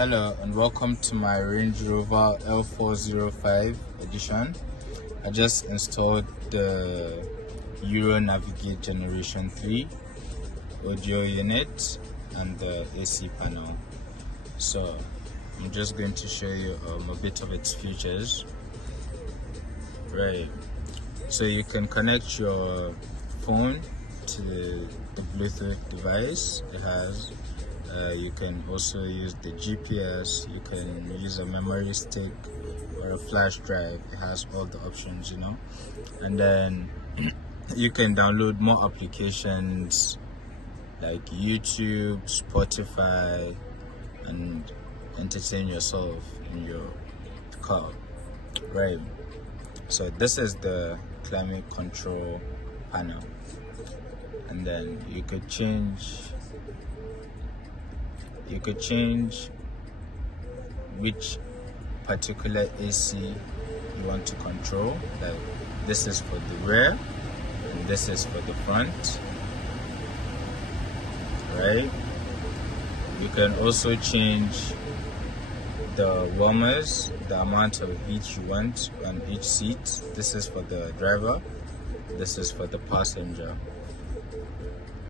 Hello and welcome to my Range Rover L405 edition. I just installed the Euronavigate Generation 3 audio unit and the AC panel. So I'm just going to show you a bit of its features. Right, so you can connect your phone to the Bluetooth device it has. You can also use the GPS, you can use a memory stick or a flash drive. It has all the options, and then you can download more applications like YouTube, Spotify, and entertain yourself in your car. Right, so this is the climate control panel, and then you could change which particular AC you want to control. Like this is for the rear and this is for the front. Right, you can also change the warmers, the amount of heat you want on each seat. This is for the driver, this is for the passenger.